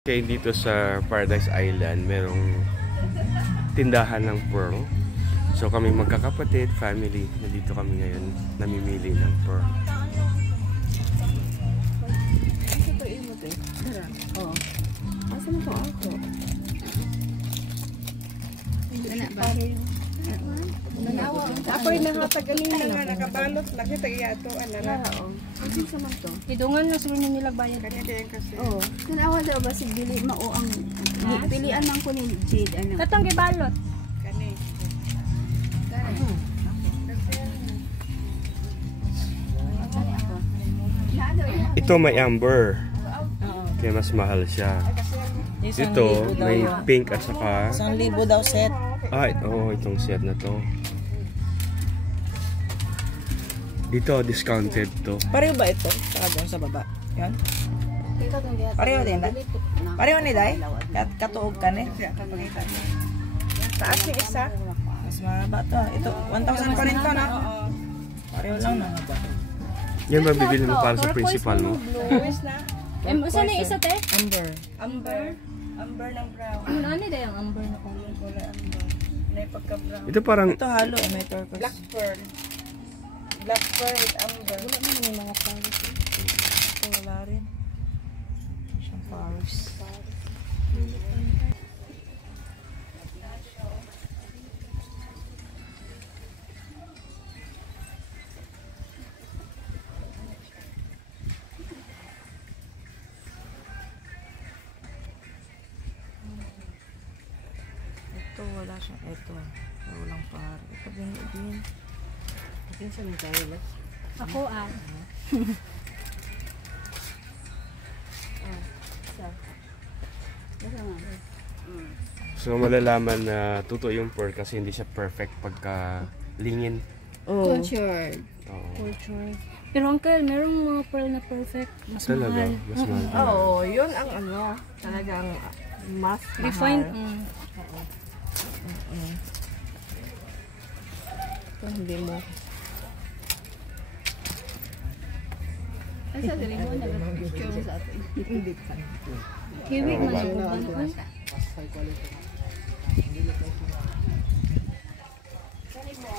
Okay, dito sa Paradise Island, merong tindahan ng pearl. So kami magkakapatid, family, nandito kami ngayon, namimili ng pearl. Asa to imo to? Tara. Oh. Asa mo to auto? Ana ba? Ako'y nakatagalin na nga, nakabalot lagi tagiyato, ano na. Oo. Kasi sa man to. Hidungan na siguro nila bayad. Kanya kasi. Oo. Tanawa daw ba si dili mao ang pilian man ko ni Jade ano. Katong gibalot. Kani. Ito may amber. Kaya mas mahal siya. Ito may pink at saka 1,000 daw set. itong set na to. Dito discounted to. Pareho ba ito? Saka doon sa baba. Yan. Pareho din ba? Pareho ni Day? Katuog ka ni? Taas yung isa. Mas mahaba to. Ito, 1,000 pa rin to na. Pareho lang na. Yan ba bibili mo para sa principal mo? Bluish na. Saan yung isa te? Amber. Amber. Amber ng brown. Ano na yung amber na kulay? Kulay amber. May pagka-brown. Ito parang Ito halo. May turquoise. Black pearl. Black pearl with amber. Wala naman yung mga paris. Ito wala rin. Siyang paris. Ito wala siyang. Ito. Walang par. Ito din. Pinsan mo tayo ba? Ako so malalaman na totoo yung pearl kasi hindi siya perfect pagka lingin. Cultured. Culture. Pero uncle, merong mga pearl na perfect. Mas Talaga, mahal. mas mahal. Oo, yun ang ano. Talagang mas refined. Ito hindi mo. Asa dili mo nag-picture sa atin. Hindi pa. Kiwi man ang kuban ko. Kani mo.